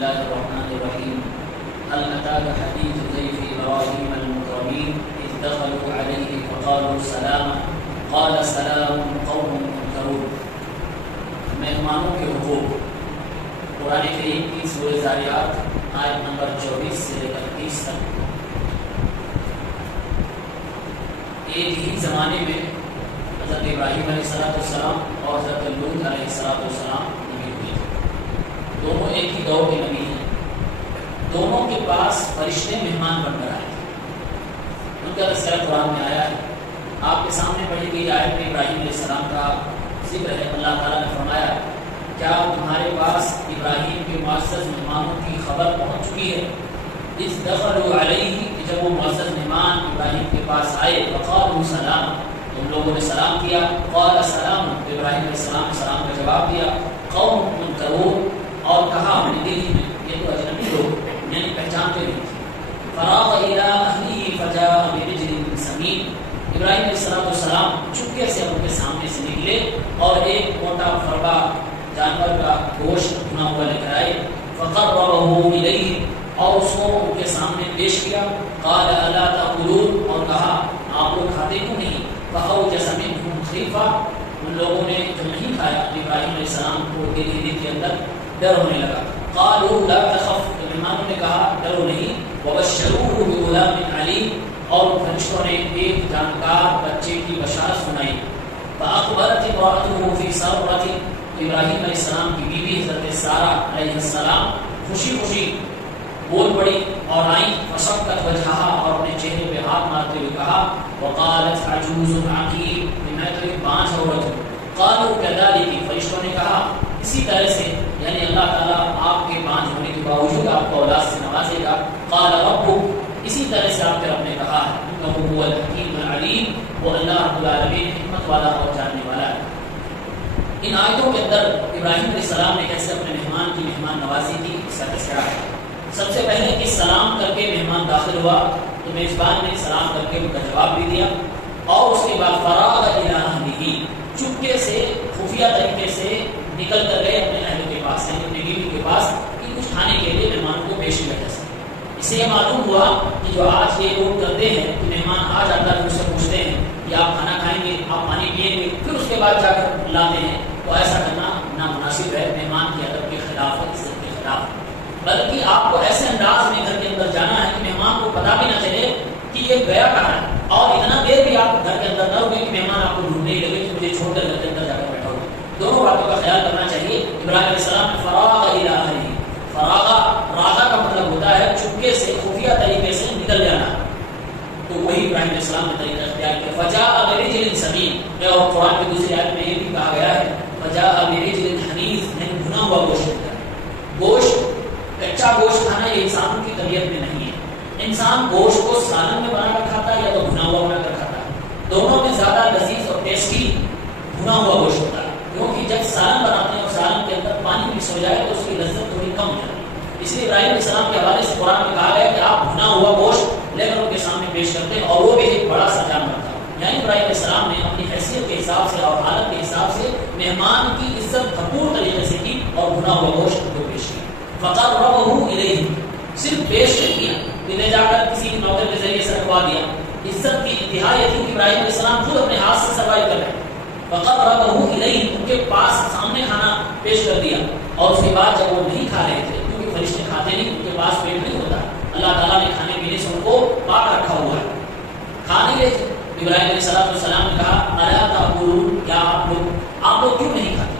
الله الرحمن الرحيم هل أتاك حديث ضيف إبراهيم المكرمين إذ دخلوا عليه فقالوا سلاما قال سلام قوم منكرون. مہمانوں کے حقوق قرآن کریم کی سورہ ذاریات آیت نمبر 24 سے لے کر 30 تک. ایک ہی زمانے میں حضرت ابراہیم علیہ السلام اور حضرت لوط علیہ السلام نبی ہوئے. دونوں ایک ہی دور کے نبی ہیں. دونوں کے پاس فرشتے مہمان بن کر آئے تھے. ان کا تذکرہ قرآن میں آیا ہے. آپ کے سامنے پڑھی گئی آیت میں ابراہیم علیہ السلام کا ذکر ہے. اللہ تعالیٰ نے فرمایا کیا تمہارے پاس ابراہیم کے معزز مہمانوں کی خبر پہنچ چکی ہے؟ اس دخلوا علیہ کہ جب وہ معزز مہمان ابراہیم کے پاس آئے وقالوا سلام تم لوگوں نے سلام کیا. قال سلام ابراہیم علیہ السلام نے سلام کا جواب دیا. قوم منکرون اور کہا اپنے دل میں یہ تو اجنبی لوگ یعنی پہچانتے نہیں تھے. فراغ الی اہلہ فجاء بعجل سمین ابراہیم علیہ السلام چپکے سے ان کے سامنے سے نکلے اور ایک موٹا فربا جانور کا گوشت بھنا ہوا لے کر آئے. فقربہ الیہ اور اس کو ان کے سامنے پیش کیا. قال الا تاکلون اور کہا آپ لوگ کھاتے کیوں نہیں؟ فاوجس منهم خیفہ ان لوگوں نے جو نہیں کھایا ابراہیم علیہ السلام کو دل کے اندر ڈر ہونے لگا. قالوا لا تخف مہمانوں نے کہا ڈرو نہیں. وبشروه بغلام علیم اور فرشتوں نے ایک جانکار بچے کی بشارت سنائی. فاقبلت امرأته في سرة ابراہیم علیہ السلام کی بیوی حضرت سارہ علیہ السلام خوشی خوشی بول پڑی اور آئیں. فشقت وجہہا اور اپنے چہرے پہ ہاتھ مارتے ہوئے کہا وقالت عجوز عقیم میں تو ایک بانجھ عورت ہوں. قالوا كذلك فرشتوں نے کہا اسی طرح سے یعنی اللہ تعالیٰ آپ کے بانجھ ہونے کے باوجود آپ کو اولاد سے نوازے گا. قال ربک اسی طرح سے آپ کے رب نے کہا انه هو الحکیم العلیم وہ اللہ رب العالمین حکمت والا اور جاننے والا ہے. ان آیتوں کے اندر ابراہیم علیہ السلام نے کیسے اپنے مہمان کی مہمان نوازی کی اس کا تذکرہ ہے. سب سے پہلے کہ سلام کر کے مہمان داخل ہوا تو میزبان نے سلام کر کے ان کا جواب بھی دیا اور اس کے بعد فراغ الی اہلہ چپکے سے خفیہ طریقے سے نکل کر گئے اپنے اہل کے پاس یعنی اپنی بیوی کے پاس کہ کچھ کھانے کے لیے مہمانوں کو پیش کیا جا سکے. اس سے یہ معلوم ہوا کہ جو آج یہ لوگ کرتے ہیں کہ مہمان آ جاتا ہے ان سے پوچھتے ہیں کہ آپ کھانا کھائیں گے آپ پانی پئیں گے پھر اس کے بعد جا کر لاتے ہیں تو ایسا کرنا نامناسب ہے. مہمان کی ادب کے خلاف ہے عزت کے خلاف. بلکہ آپ کو ایسے انداز میں گھر کے اندر جانا ہے کہ مہمان کو پتا بھی نہ چلے کہ یہ گیا کہاں ہے اور اتنا دیر بھی آپ گھر کے اندر نہ ہوگی کہ مہمان آپ کو ڈھونڈنے لگے کہ مجھے چھوڑ کر گھر کے اندر جا کر بیٹھا ہوگا. دونوں باتوں کا خیال کرنا چاہیے. ابراہیم علیہ السلام نے فراغ الی اہلہ راغا کا مطلب ہوتا ہے چپکے سے خفیہ طریقے سے نکل جانا. تو وہی ابراہیم علیہ السلام نے طریقہ اختیار کیا. فجاء بعجل سمین اور قرآن کی دوسری آیت میں یہ بھی کہا گیا ہے فجاء بعجل حنیذ یعنی بھنا ہوا گوشت. کچا گوشت کھانا یہ انسان کی طبیعت میں نہیں ہے. انسان گوشت کو سالن میں بنا کر کھاتا ہے یا تو بھنا ہوا بنا کر کھاتا ہے. دونوں میں زیادہ لذیذ اور ٹیسٹی بھنا ہوا گوشت ہوتا ہے کیونکہ جب سالن بناتے ہیں اور سالن کے اندر پانی مکس ہو جائے تو اس کی لذت تھوڑی کم ہو جاتی ہے. اس لیے ابراہیم علیہ السلام کے حوالے سے قرآن میں کہا گیا کہ آپ بھنا ہوا گوشت لے کر ان کے سامنے پیش کرتے ہیں اور وہ بھی ایک بڑا سا جانور تھا. یعنی ابراہیم علیہ السلام نے اپنی حیثیت کے حساب سے اور حالت کے حساب سے مہمان کی عزت بھرپور طریقے سے کی اور بھنا ہوا گوشت کو پیش کیا. فقربہ الیہ صرف پیش نہیں کیا انہیں جا کر کسی نوکر کے ذریعے سے رکھوا دیا. عزت کی انتہا یہ تھی کہ ابراہیم علیہ السلام خود اپنے ہاتھ سے سروائی کر رہے. فقربہ الیہ ان کے پاس سامنے کھانا پیش کر دیا اور اس کے بعد جب وہ نہیں کھا رہے تھے کیونکہ فرشتے کھاتے نہیں ان کے پاس پیٹ نہیں ہوتا. اللہ تعالیٰ نے کھانے پینے سے ان کو پاک رکھا ہوا ہے. کھا نہیں رہے تھے. ابراہیم علیہ السلام نے کہا الا تاکلون کیا آپ لوگ کیوں نہیں کھاتے؟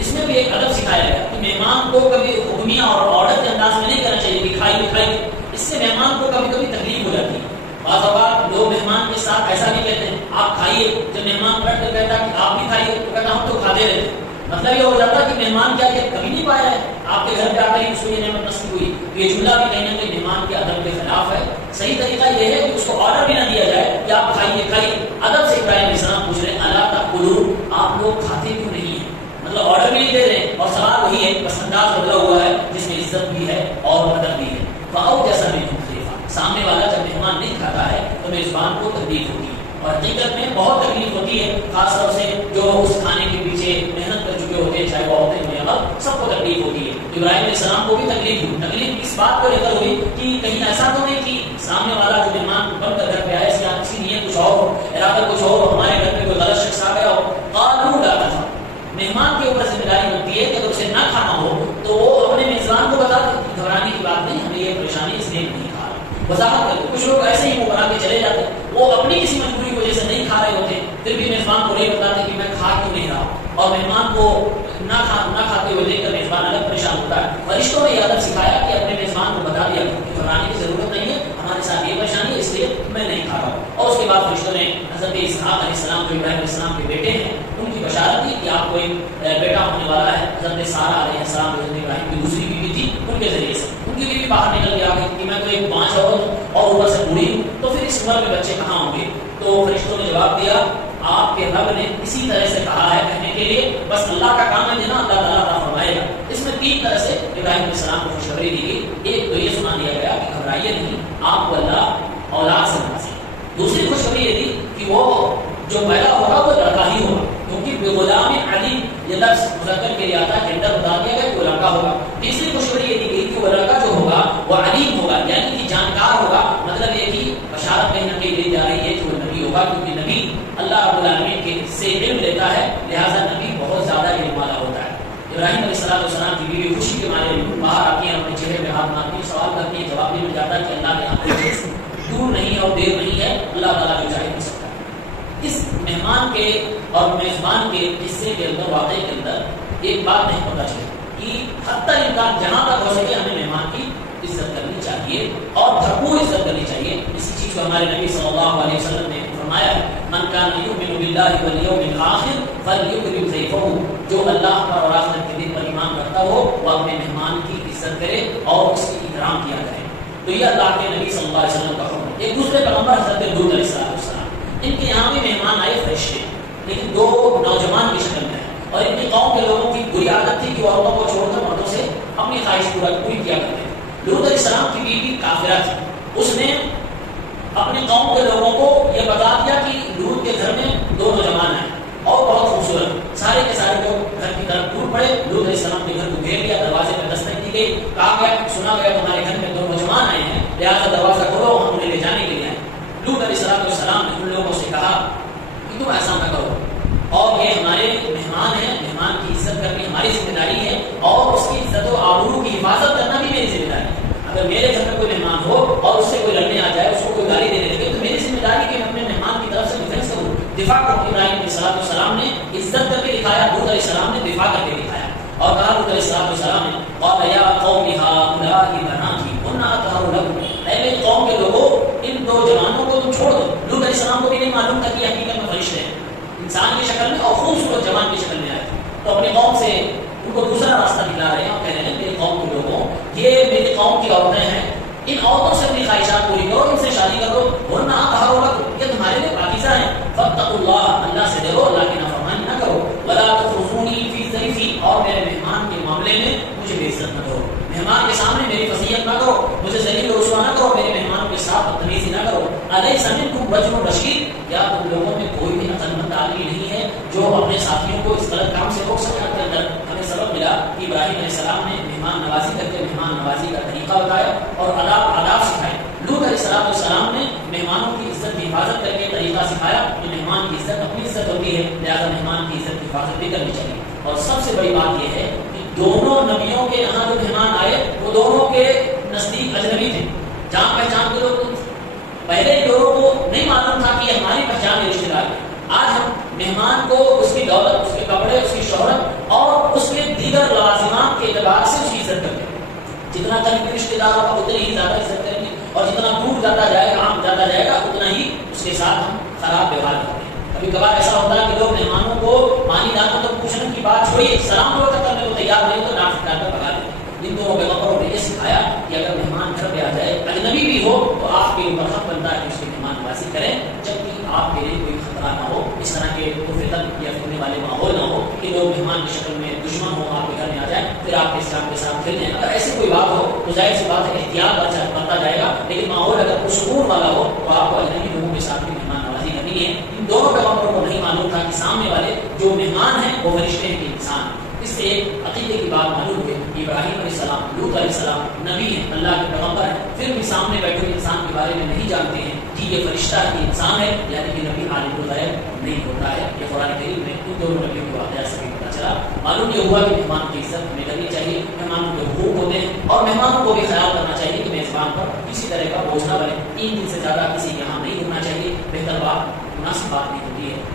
اس میں بھی ایک ادب سکھایا گیا کہ مہمان کو کبھی حکمیہ اور آرڈر کے انداز میں نہیں کرنا چاہیے کہ کھائیے. اس سے مہمان کو کبھی کبھی تکلیف ہو جاتی ہے. بعض اوقات لوگ مہمان کے ساتھ ایسا بھی کہتے ہیں آپ کھائیے. جب مہمان بیٹھ کر کہتا کہ آپ بھی کھائیے تو کہتا ہم تو کھاتے رہتے. مطلب یہ ہو جاتا کہ مہمان کیا کہ کبھی نہیں پایا ہے آپ کے گھر پہ آ کر اس کو یہ نعمت نصیب ہوئی. یہ جملہ بھی کہیں نہ کہیں مہمان کے ادب کے خلاف ہے. صحیح طریقہ یہ ہے کہ اس کو آرڈر بھی نہ دیا جائے کہ آپ کھائیے. ادب سے ابراہیم علیہ السلام پوچھ رہے ہیں الا تاکلون آپ لوگ کھاتے کیوں نہیں ہیں؟ مطلب آرڈر بھی نہیں دے رہے اور سوال وہی ہے بس انداز بدلا ہوا ہے جس میں عزت بھی ہے اور ادب بھی ہے. فاوجس منهم خیفہ سامنے والا جب مہمان نہیں کھاتا ہے تو میزبان کو تکلیف ہوتی ہے اور حقیقت میں بہت تکلیف ہوتی ہے. خاص طور سے جو اس کھانے کے پیچھے محنت کر چکے ہوتے ہوئے, چاہے وہ عورتیں ہوئے, اگر سب کو تکلیف ہوتی ہے. ابراہیم علیہ السلام کو بھی تکلیف ہوئی. تکلیف اس بات کو لے کر ہوئی کہ کہیں ایسا تو نہیں کہ سامنے والا جو مہمان بن کر گھر پہ آئے اس کی نیت کچھ اور ہو, ارادہ کچھ اور ہو, ہمارے گھر پہ کوئی غلط شخص آ گیا ہو. قالوا لا تخف, مہمان کے اوپر ذمہ داری ہوتی ہے کہ اگر اسے نہ کھانا ہو تو وہ اپنے میزبان کو بتا دے, گھبرانے کی بات نہیں, ہمیں یہ پریشانی اس لیے نہیں کھا رہا. وضاحت کر. کچھ لوگ ایسے ہی وہ بنا کے چلے جاتے, وہ اپنی کسی مجبوری کی وجہ سے نہیں کھا رہے ہوتے, پھر بھی میزبان کو نہیں بتاتے کہ میں کھا کیوں نہیں رہا, اور مہمان کو نہ کھاتے ہوئے دیکھ کر میزبان الگ پریشان ہوتا ہے. فرشتوں نے یہ ادب سکھایا کہ اپنے میزبان کو بتا دیا کہ گھبرانے کی ضرورت نہیں ہے, ہمارے ساتھ یہ پریشانی ہے, اس لیے میں نہیں کھا رہا ہوں. اور اس کے بعد فرشتوں نے حضرت اسحاق علیہ السلام جو ابراہیم علیہ السلام کے بیٹے ہیں ان کی بشارت دی کہ آپ کو ایک بیٹا ہونے والا ہے. حضرت سارہ علیہ السلام جو حضرت ابراہیم کی دوسری بیوی تھی ان کے ذریعے سے ان کی بیوی باہر نکل کے آ گئی کہ میں تو ایک 5 عورت ہوں اور اوپر سے بوڑھی ہوں, تو پھر اس عمر میں بچے کہاں ہوں گے؟ تو فرشتوں نے جواب دیا آپ کے رب نے اسی طرح سے کہا ہے کہنے کے لیے, بس اللہ کا کام ہے دینا, اللہ تعالیٰ عطا فرمائے گا. اس میں 3 طرح سے ابراہیم علیہ السلام کو خوشخبری دی گئی. ایک تو یہ سنا دیا گیا کہ گھبرائیے نہیں, آپ کو اللہ اولاد سے نوازے. دوسری خوشخبری یہ تھی کہ وہ جو پیدا ہوگا وہ لڑکا ہی ہوگا, کیونکہ غلام علیم یہ لفظ مذکر کے لیے آتا ہے, جنڈر بتا دیا گیا کہ وہ لڑکا ہوگا. تیسری خوشخبری یہ دی گئی کہ وہ لڑکا جو ہوگا وہ علیم ہوگا, یعنی کہ جانکار ہوگا. مطلب یہ کہ بشارت کہیں نہ کہیں دی جا رہی ہے کہ وہ نبی ہوگا, کیونکہ نبی اللہ رب العالمین کے سے علم لیتا ہے, لہٰذا نبی بہت زیادہ علم والا ہوتا ہے. ابراہیم علیہ السلام کی بیوی خوشی کے مارے باہر آتی ہے, اپنے چہرے پہ ہاتھ مارتی ہے, سوال کرتی ہے, جواب بھی مل جاتا ہے کہ اللہ کے یہاں دور نہیں ہے اور دیر نہیں ہے, اللہ تعالیٰ جو چاہے کر سکتا ہے. اس مہمان کے اور میزبان کے قصے کے اندر, واقعے کے اندر ایک بات نہیں پتہ چلی کہ حتی امکان جہاں تک ہو سکے ہمیں مہمان کی عزت کرنی چاہیے اور بھرپور عزت کرنی چاہیے. اسی چیز کو ہمارے نبی صلی اللہ علیہ وسلم نے فرمایا ہے, من کان یؤمن باللہ والیوم الآخر فلیکرم ضیفہ, جو اللہ پر اور آخرت کے دن پر ایمان رکھتا ہو وہ اپنے مہمان کی عزت کرے اور اس کی احترام کیا کرے. تو یہ اللہ کے نبی صلی اللہ علیہ وسلم کا حکم. ایک دوسرے پیغمبر حضرت لوط علیہ السلام, ان کے یہاں بھی مہمان آئے فرشتے, لیکن 2 نوجوان کی شکل میں, اور ان کی قوم کے لوگوں کی بری عادت تھی کہ وہ عورتوں کو چھوڑ کر مردوں سے اپنی خواہش پوری کیا کرتے تھے. لوط علیہ السلام کی بیوی کافرہ تھی, اس نے اپنی قوم کے لوگوں کو یہ بتا دیا کہ لوط کے گھر میں 2 نوجوان ہیں اور بہت خوبصورت. سارے کے سارے لوگ گھر کی طرف ٹوٹ پڑے, لوط علیہ السلام کے گھر کو گھیر لیا, دروازے پر دستک دی گئی, کہا گیا سنا گیا تمہارے گھر میں 2 نوجوان آئے ہیں, لہٰذا دروازہ کھولو, ہم انہیں لے جانے کے لیے آئے. لوط علیہ السلام نے ان لوگوں سے کہا کہ تم ایسا نہ کرو, اور یہ ہمارے مہمان ہیں, مہمان کی عزت کرنی ہماری ذمہ داری ہے, اور اس کی عزت و آبرو کی حفاظت کرنا بھی میری ذمہ داری ہے. اگر میرے گھر میں کوئی مہمان ہو اور اس سے کوئی لڑنے آ جائے, اس کو کوئی گالی دینے لگے, تو میری ذمہ داری کہ میں اپنے مہمان کی طرف سے ڈیفینس کروں, دفاع کروں. ابراہیم علیہ السلام نے عزت کر کے دکھایا, لوط علیہ السلام نے دفاع کر کے دکھایا, اور کہا لوط علیہ السلام نے قال یا قوم هؤلاء بناتی هن اطهر لكم, اے میری قوم کے لوگوں ان 2 جوانوں کو تم چھوڑ دو. لوط علیہ السلام کو بھی نہیں معلوم تھا کہ حقیقت میں فرشتے ہیں, انسان کی شکل میں اور خوبصورت جوان کی شکل میں آئے, تو اپنی قوم سے ان کو دوسرا راستہ دکھلا رہے ہیں اور کہہ رہے ہیں میری قوم کے لوگوں, یہ میری قوم کی عورتیں ہیں, ان عورتوں سے اپنی خواہشات پوری کرو, ان سے شادی کرو, ورنہ اطہر لکم, یہ تمہارے لیے پاکیزہ ہیں. فاتقوا اللہ, اللہ سے ڈرو, اللہ کی نافرمانی نہ کرو. ولا تخزونی فی ضیفی, اور میرے مہمان کے معاملے میں مجھے بے عزت نہ کرو, مہمان کے سامنے میری فضیلت نہ کرو, مجھے ذلیل و رسوا نہ کرو, میرے مہمانوں کے ساتھ بدتمیزی نہ کرو. الیس منکم رجل رشید, یا تم لوگوں میں کوئی بھی عقل مند آدمی نہیں ہے جو اپنے ساتھیوں کو اس غلط کام سے روک سکے. کے اندر ہمیں سبق ملا کہ ابراہیم علیہ السلام نے مہمان نوازی کر کے مہمان نوازی کا طریقہ بتایا اور آداب سکھائے. لوط علیہ السلام نے مہمانوں کی عزت کی حفاظت کر کے طریقہ سکھایا کہ مہمان کی عزت اپنی عزت ہوتی ہے, لہٰذا مہمان کی عزت کی حفاظت بھی کرنی چاہیے. اور سب سے بڑی بات یہ ہے کہ دونوں نبیوں کے یہاں جو مہمان آئے وہ دونوں کے نزدیک اجنبی تھے, جان پہچان کے لوگ. پہلے لوگوں کو نہیں معلوم تھا کہ ہماری پہچان کے رشتے دار. آج ہم مہمان کو اس کی دولت, اس کے کپڑے, اس کی شہرت اور اس کے دیگر لوازمات کے اعتبار سے اس کی عزت کرتے ہیں. جتنا قریبی رشتے دار ہوگا اتنی ہی زیادہ عزت کریں گے, اور جتنا دور جاتا جائے گا, عام جاتا جائے گا, اتنا ہی اس کے ساتھ ہم خراب ویوہار کرتے ہیں. کبھی کبھار ایسا ہوتا ہے کہ لوگ مہمانوں کو پانی ڈالنا تو پوچھنے کی بات چھوڑیے, سلام وقت کرنے کو تیار نہیں تو ڈانٹ ڈال کر بھگا دیتے. ان دونوں پیغمبروں نے یہ سکھایا کہ اگر مہمان گھر پہ آ جائے, اجنبی بھی ہو, تو آپ کے اوپر حق بنتا ہے کہ اس کی مہمان نوازی کریں, جبکہ آپ کے لیے کوئی خطرہ نہ ہو, اس طرح کے فتن یا فتنے والے ماحول نہ ہو کہ لوگ مہمان کی شکل میں دشمن ہو آپ کے گھر میں آ جائیں, پھر آپ کے اسلام کے ساتھ کھیل جائیں. اگر ایسی کوئی بات ہو تو ظاہر سی بات ہے احتیاط بڑھتا جائے گا, لیکن ماحول اگر پرسکون والا ہو تو آپ کو اجنبی لوگوں کے ساتھ بھی مہمان نوازی کرنی ہے. ان دونوں پیغمبروں کو نہیں معلوم تھا کہ سامنے والے جو مہمان ہیں وہ فرشتے ہیں کہ انسان. اس سے ایک عقیدے کی بات معلوم ہوئی کہ ابراہیم علیہ السلام، لوط علیہ السلام نبی ہیں، اللہ کے پیغمبر ہیں، پھر بھی سامنے بیٹھے ہوئے انسان کے بارے میں نہیں جانتے ہیں کہ یہ فرشتہ ہے کہ انسان ہے، یعنی کہ نبی عالم الغیب نہیں ہوتا ہے۔ یہ قرآن کریم میں ان دونوں نبیوں کے واقعات سے بھی پتہ چلا۔ معلوم یہ ہوا کہ مہمان کی عزت ہمیں کرنی چاہیے، مہمانوں کے حقوق ہوتے ہیں اور مہمانوں کو بھی خیال کرنا چاہیے کہ میزبان پر کسی طرح کا بوجھ نہ بنے۔ 3 دن سے زیادہ کسی کے یہاں نہیں رکنا چاہیے، بہتر بات مناسب بات نہیں ہوتی ہے